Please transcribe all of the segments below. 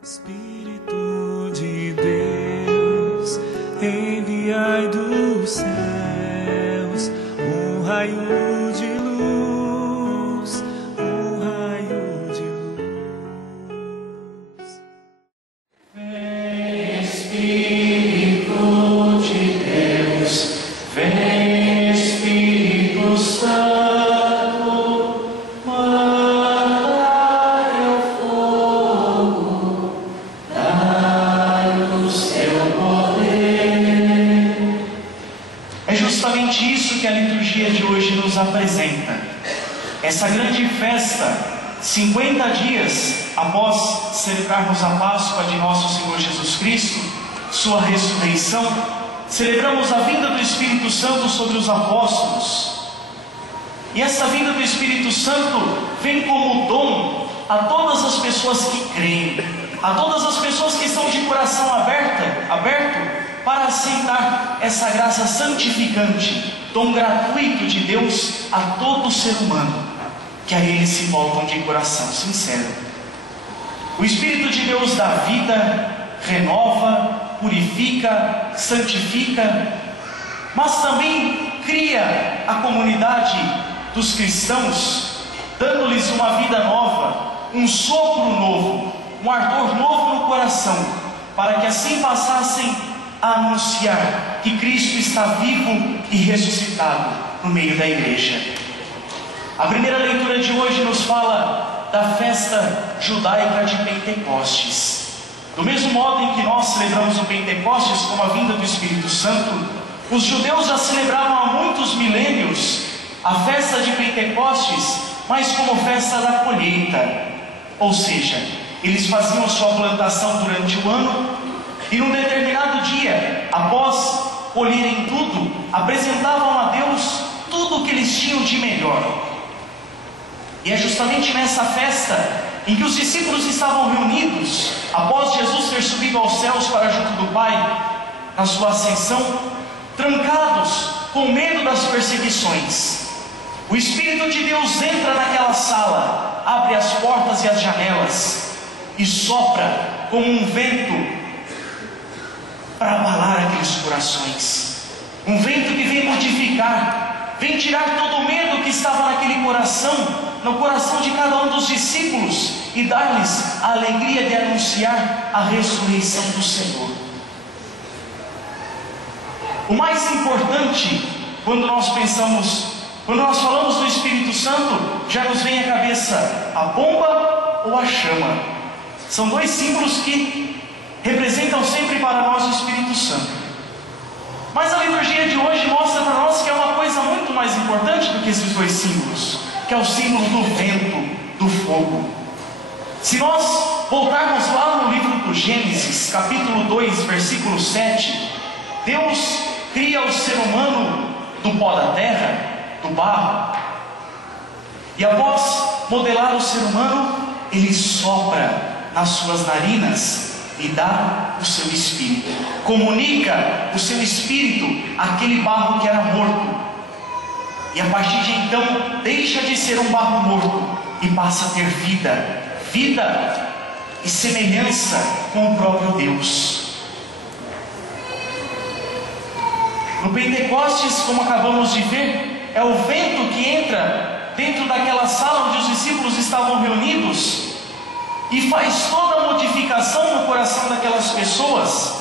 Espírito de Deus, enviai dos céus um raio de luz, um raio de luz. Vem, Espírito de Deus, vem, Espírito Santo. Isso que a liturgia de hoje nos apresenta, essa grande festa, 50 dias após celebrarmos a Páscoa de nosso Senhor Jesus Cristo, sua ressurreição, celebramos a vinda do Espírito Santo sobre os apóstolos. E essa vinda do Espírito Santo vem como dom a todas as pessoas que creem, a todas as pessoas que estão de coração aberto para aceitar essa graça santificante, dom gratuito de Deus a todo ser humano, que a Ele se voltam de coração sincero. O Espírito de Deus dá vida, renova, purifica, santifica, mas também cria a comunidade dos cristãos, dando-lhes uma vida nova, um sopro novo, um ardor novo no coração, para que assim passassem a anunciar que Cristo está vivo e ressuscitado no meio da igreja. A primeira leitura de hoje nos fala da festa judaica de Pentecostes. Do mesmo modo em que nós celebramos o Pentecostes como a vinda do Espírito Santo, os judeus já celebravam há muitos milênios a festa de Pentecostes, mas como festa da colheita. Ou seja, eles faziam sua plantação durante o ano e num determinado dia, após colherem tudo, apresentavam a Deus tudo o que eles tinham de melhor. E é justamente nessa festa em que os discípulos estavam reunidos, após Jesus ter subido aos céus para junto do Pai, na sua ascensão, trancados, com medo das perseguições. O Espírito de Deus entra naquela sala, abre as portas e as janelas, e sopra como um vento para abalar aqueles corações. Um vento que vem modificar, vem tirar todo o medo que estava naquele coração, no coração de cada um dos discípulos, e dar-lhes a alegria de anunciar a ressurreição do Senhor. O mais importante, quando nós falamos do Espírito Santo, já nos vem à cabeça a bomba ou a chama. São dois símbolos que representam sempre para nós o Espírito Santo. Mas a liturgia de hoje mostra para nós que é uma coisa muito mais importante do que esses dois símbolos, que é o símbolo do vento, do fogo. Se nós voltarmos lá no livro do Gênesis, capítulo 2, versículo 7, Deus cria o ser humano do pó da terra, do barro, e após modelar o ser humano, Ele sopra nas suas narinas e dá o seu espírito, comunica o seu espírito àquele barro que era morto, e a partir de então deixa de ser um barro morto e passa a ter vida e semelhança com o próprio Deus. No Pentecostes, como acabamos de ver, é o vento que entra dentro daquela sala onde os discípulos estavam reunidos e faz toda a modificação no coração daquelas pessoas,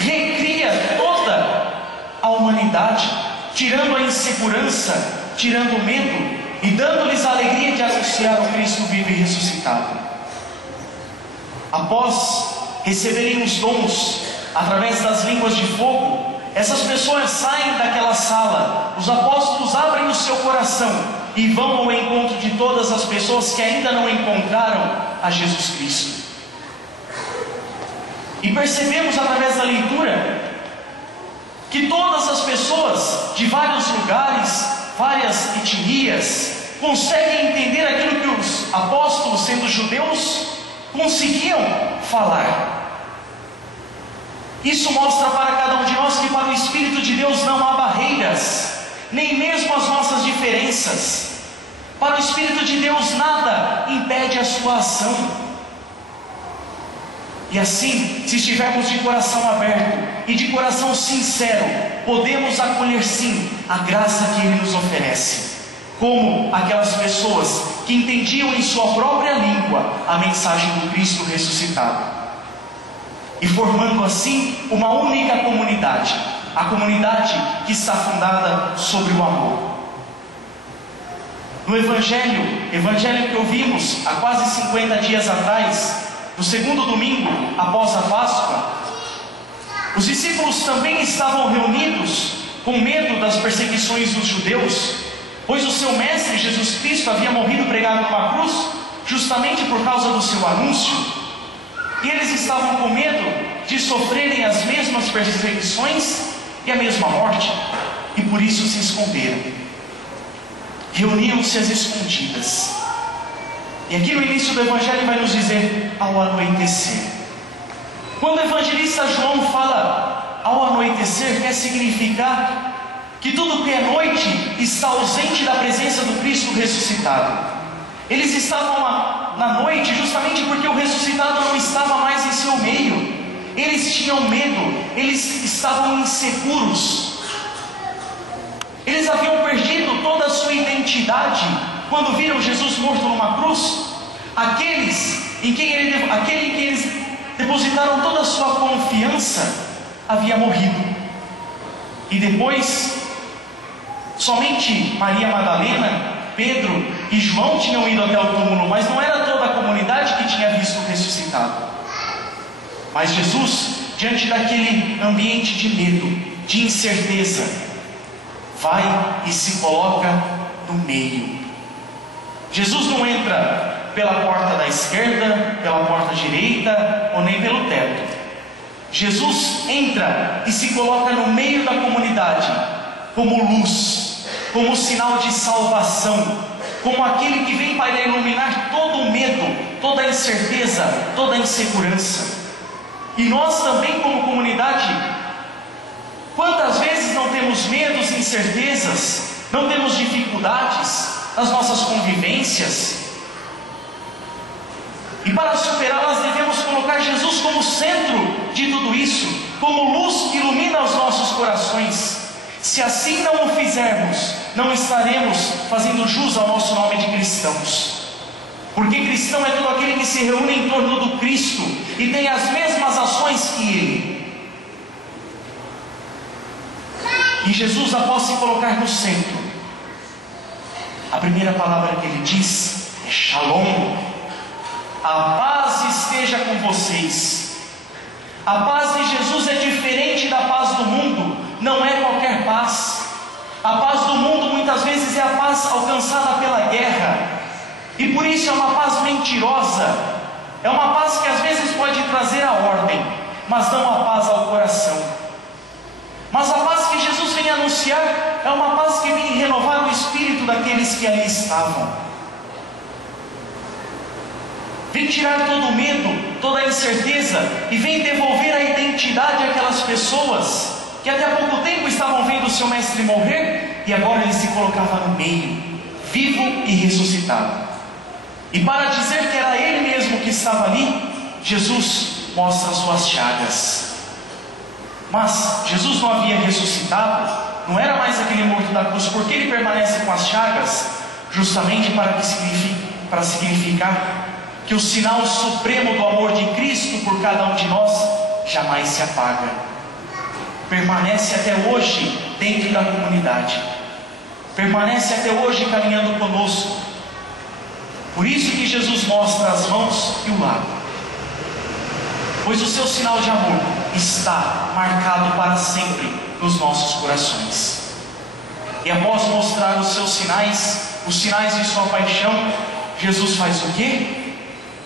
recria toda a humanidade, tirando a insegurança, tirando o medo e dando-lhes a alegria de anunciar o Cristo vivo e ressuscitado. Após receberem os dons através das línguas de fogo, essas pessoas saem daquela sala, os apóstolos abrem o seu coração e vão ao encontro de todas as pessoas que ainda não encontraram a Jesus Cristo. E percebemos através da leitura que todas as pessoas de vários lugares, várias etnias, conseguem entender aquilo que os apóstolos, sendo judeus, conseguiam falar. Isso mostra para cada um de nós que para o Espírito de Deus não há barreiras, nem mesmo as nossas diferenças. Para o Espírito de Deus nada impede a sua ação. E assim, se estivermos de coração aberto e de coração sincero, podemos acolher sim a graça que Ele nos oferece, como aquelas pessoas que entendiam em sua própria língua a mensagem do Cristo ressuscitado, e formando assim uma única comunidade, a comunidade que está fundada sobre o amor. No Evangelho que ouvimos há quase 50 dias atrás, no segundo domingo após a Páscoa, os discípulos também estavam reunidos com medo das perseguições dos judeus, pois o seu mestre Jesus Cristo havia morrido pregado numa cruz, justamente por causa do seu anúncio, e eles estavam com medo de sofrerem as mesmas perseguições e a mesma morte, e por isso se esconderam. Reuniam-se às escondidas. E aqui no início do Evangelho vai nos dizer, ao anoitecer. Quando o evangelista João fala ao anoitecer, quer significar que tudo que é noite está ausente da presença do Cristo ressuscitado. Eles estavam na noite justamente porque o ressuscitado não estava mais em seu meio. Eles tinham medo, eles estavam inseguros. Eles haviam perdido toda a sua identidade quando viram Jesus morto numa cruz. Aquele em que eles depositaram toda a sua confiança havia morrido. E depois, somente Maria Madalena, Pedro e João tinham ido até o túmulo, mas não era toda a comunidade que tinha visto o ressuscitado. Mas Jesus, diante daquele ambiente de medo, de incerteza, vai e se coloca no meio. Jesus não entra pela porta da esquerda, pela porta direita ou nem pelo teto. Jesus entra e se coloca no meio da comunidade, como luz, como sinal de salvação, como aquele que vem para iluminar todo o medo, toda a incerteza, toda a insegurança. E nós também, como comunidade, quantas vezes não temos medos e incertezas, não temos dificuldades nas nossas convivências, e para superá-las devemos colocar Jesus como centro de tudo isso, como luz que ilumina os nossos corações. Se assim não o fizermos, não estaremos fazendo jus ao nosso nome de cristãos, porque cristão é todo aquele que se reúne em torno do Cristo e tem as mesmas ações que Ele. E Jesus, após se colocar no centro, a primeira palavra que Ele diz é Shalom. A paz esteja com vocês. A paz de Jesus é diferente da paz do mundo, não é qualquer paz. A paz do mundo muitas vezes é a paz alcançada pela guerra, e por isso é uma paz mentirosa, é uma paz que às vezes pode trazer a ordem, mas não a paz ao coração. Mas a paz que Jesus vem anunciar é uma paz que vem renovar o espírito daqueles que ali estavam. Vem tirar todo o medo, toda a incerteza, e vem devolver a identidade àquelas pessoas que até há pouco tempo estavam vendo o seu mestre morrer, e agora ele se colocava no meio, vivo e ressuscitado. E para dizer que era ele mesmo que estava ali, Jesus mostra as suas chagas. Mas Jesus não havia ressuscitado, não era mais aquele morto da cruz. Porque ele permanece com as chagas? Justamente para significar que o sinal supremo do amor de Cristo por cada um de nós jamais se apaga, permanece até hoje dentro da comunidade, permanece até hoje caminhando conosco. Por isso que Jesus mostra as mãos e o lado, pois o seu sinal de amor está marcado para sempre nos nossos corações. E após mostrar os seus sinais, os sinais de sua paixão, Jesus faz o quê?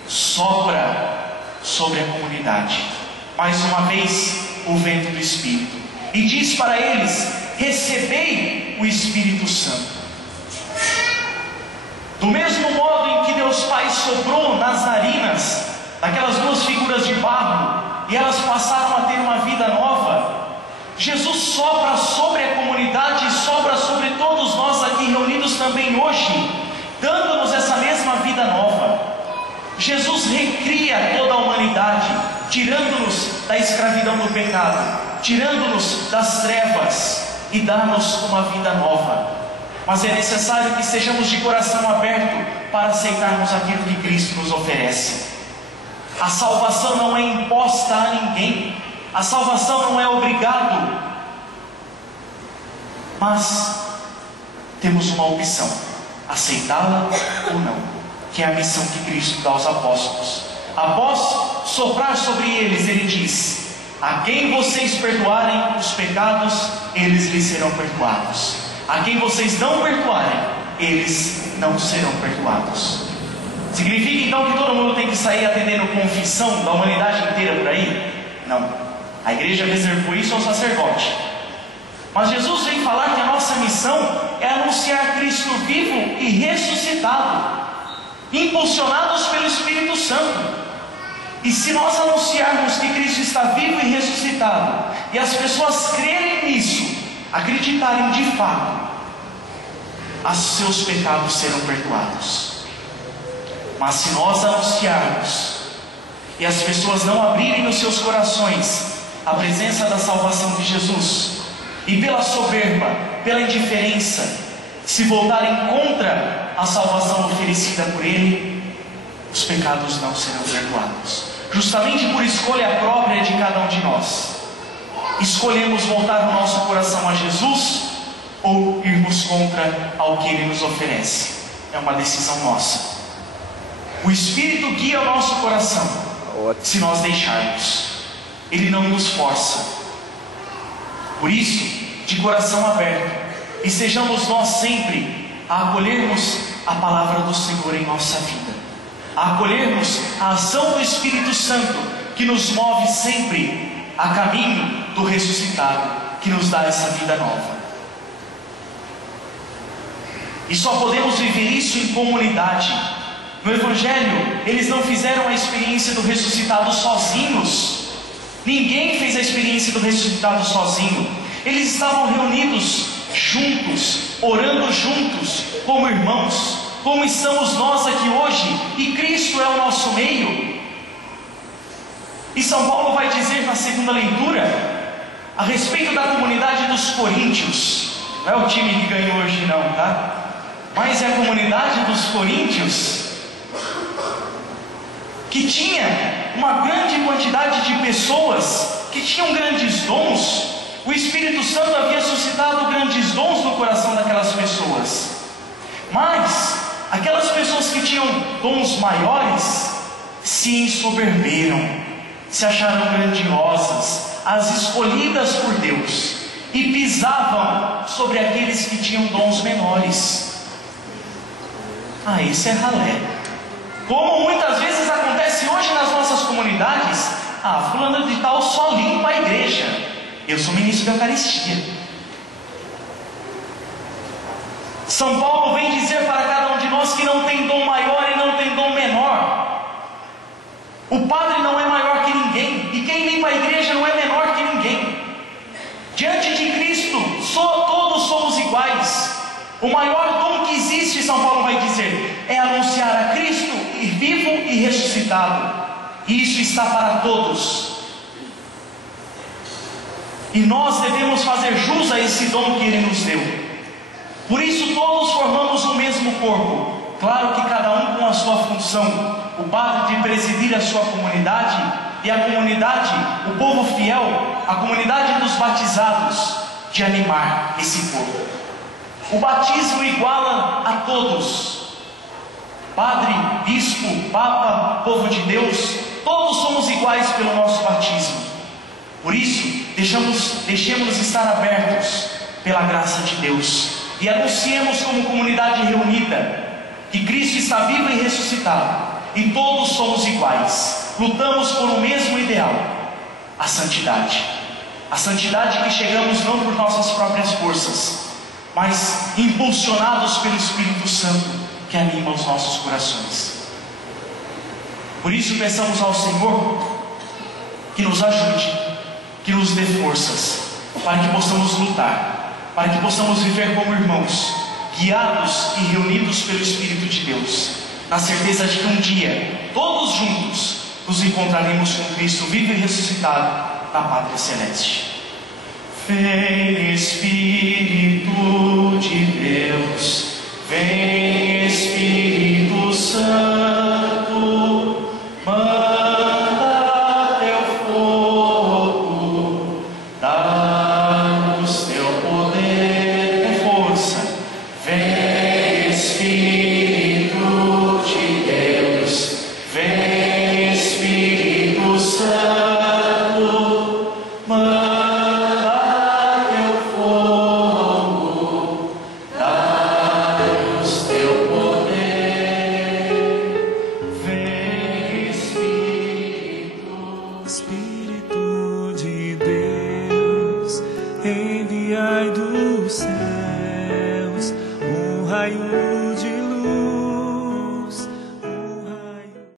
Sopra sobre a comunidade, mais uma vez, o vento do Espírito, e diz para eles: recebei o Espírito Santo. Do mesmo modo em que Deus Pai soprou nas narinas daquelas duas figuras de barro, e elas passaram a ter uma vida nova, Jesus sopra sobre a comunidade e sopra sobre todos nós aqui reunidos também hoje, dando-nos essa mesma vida nova. Jesus recria toda a humanidade, tirando-nos da escravidão do pecado, tirando-nos das trevas e dá-nos uma vida nova. Mas é necessário que sejamos de coração aberto para aceitarmos aquilo que Cristo nos oferece. A salvação não é imposta a ninguém, a salvação não é obrigado, mas temos uma opção: aceitá-la ou não, que é a missão que Cristo dá aos apóstolos. Após soprar sobre eles, Ele diz: a quem vocês perdoarem os pecados, eles lhes serão perdoados. A quem vocês não perdoarem, eles não serão perdoados. Significa então que todo mundo tem que sair atendendo confissão da humanidade inteira por aí? Não. A igreja reservou isso ao sacerdote. Mas Jesus vem falar que a nossa missão é anunciar Cristo vivo e ressuscitado, impulsionados pelo Espírito Santo. E se nós anunciarmos que Cristo está vivo e ressuscitado, e as pessoas crerem nisso, acreditarem de fato, os seus pecados serão perdoados. Mas se nós anunciarmos e as pessoas não abrirem os seus corações à presença da salvação de Jesus, e pela soberba, pela indiferença, se voltarem contra a salvação oferecida por Ele, os pecados não serão perdoados. Justamente por escolha própria de cada um de nós, escolhemos voltar o nosso coração a Jesus ou irmos contra ao que Ele nos oferece. É uma decisão nossa. O Espírito guia o nosso coração, se nós deixarmos. Ele não nos força. Por isso, de coração aberto, e sejamos nós sempre a acolhermos a palavra do Senhor em nossa vida, a acolhermos a ação do Espírito Santo, que nos move sempre a caminho do ressuscitado, que nos dá essa vida nova. E só podemos viver isso em comunidade. No Evangelho, eles não fizeram a experiência do ressuscitado sozinhos. Ninguém fez a experiência do ressuscitado sozinho. Eles estavam reunidos juntos, orando juntos, como irmãos, como estamos nós aqui hoje, e Cristo é o nosso meio. E São Paulo vai dizer na segunda leitura, a respeito da comunidade dos coríntios. Não é o time que ganhou hoje não, tá? Mas é a comunidade dos coríntios, que tinha uma grande quantidade de pessoas que tinham grandes dons. O Espírito Santo havia suscitado grandes dons no coração daquelas pessoas, mas aquelas pessoas que tinham dons maiores se ensoberberam, se acharam grandiosas, as escolhidas por Deus, e pisavam sobre aqueles que tinham dons menores. Esse é ralé. Como muitas vezes acontece hoje nas nossas comunidades. Fulano de tal só limpa a igreja, eu sou ministro da Eucaristia. São Paulo vem dizer para cada um de nós que não tem dom maior e não tem dom menor. O padre não é maior que ninguém, e quem limpa a igreja não é menor que ninguém. Diante de Cristo, todos somos iguais. O maior dom que existe, São Paulo vai dizer, é anunciar a Cristo vivo e ressuscitado. E isso está para todos. E nós devemos fazer jus a esse dom que Ele nos deu. Por isso todos formamos o mesmo corpo. Claro que cada um com a sua função. O padre de presidir a sua comunidade, e a comunidade, o povo fiel, a comunidade dos batizados, de animar esse corpo. O batismo iguala a todos. Padre, bispo, papa, povo de Deus, todos somos iguais pelo nosso batismo. Por isso, deixemos-nos estar abertos pela graça de Deus, e anunciemos como comunidade reunida que Cristo está vivo e ressuscitado, e todos somos iguais. Lutamos por o mesmo ideal, a santidade. A santidade que chegamos não por nossas próprias forças, mas impulsionados pelo Espírito Santo que anima os nossos corações. Por isso peçamos ao Senhor que nos ajude, que nos dê forças, para que possamos lutar, para que possamos viver como irmãos, guiados e reunidos pelo Espírito de Deus, na certeza de que um dia, todos juntos, nos encontraremos com Cristo vivo e ressuscitado na pátria celeste. Vem Espírito de Deus, vem Espírito Santo, manda teu fogo, dá-nos teu poder e força. Vem Espírito de Deus, vem Espírito Santo, manda Speak.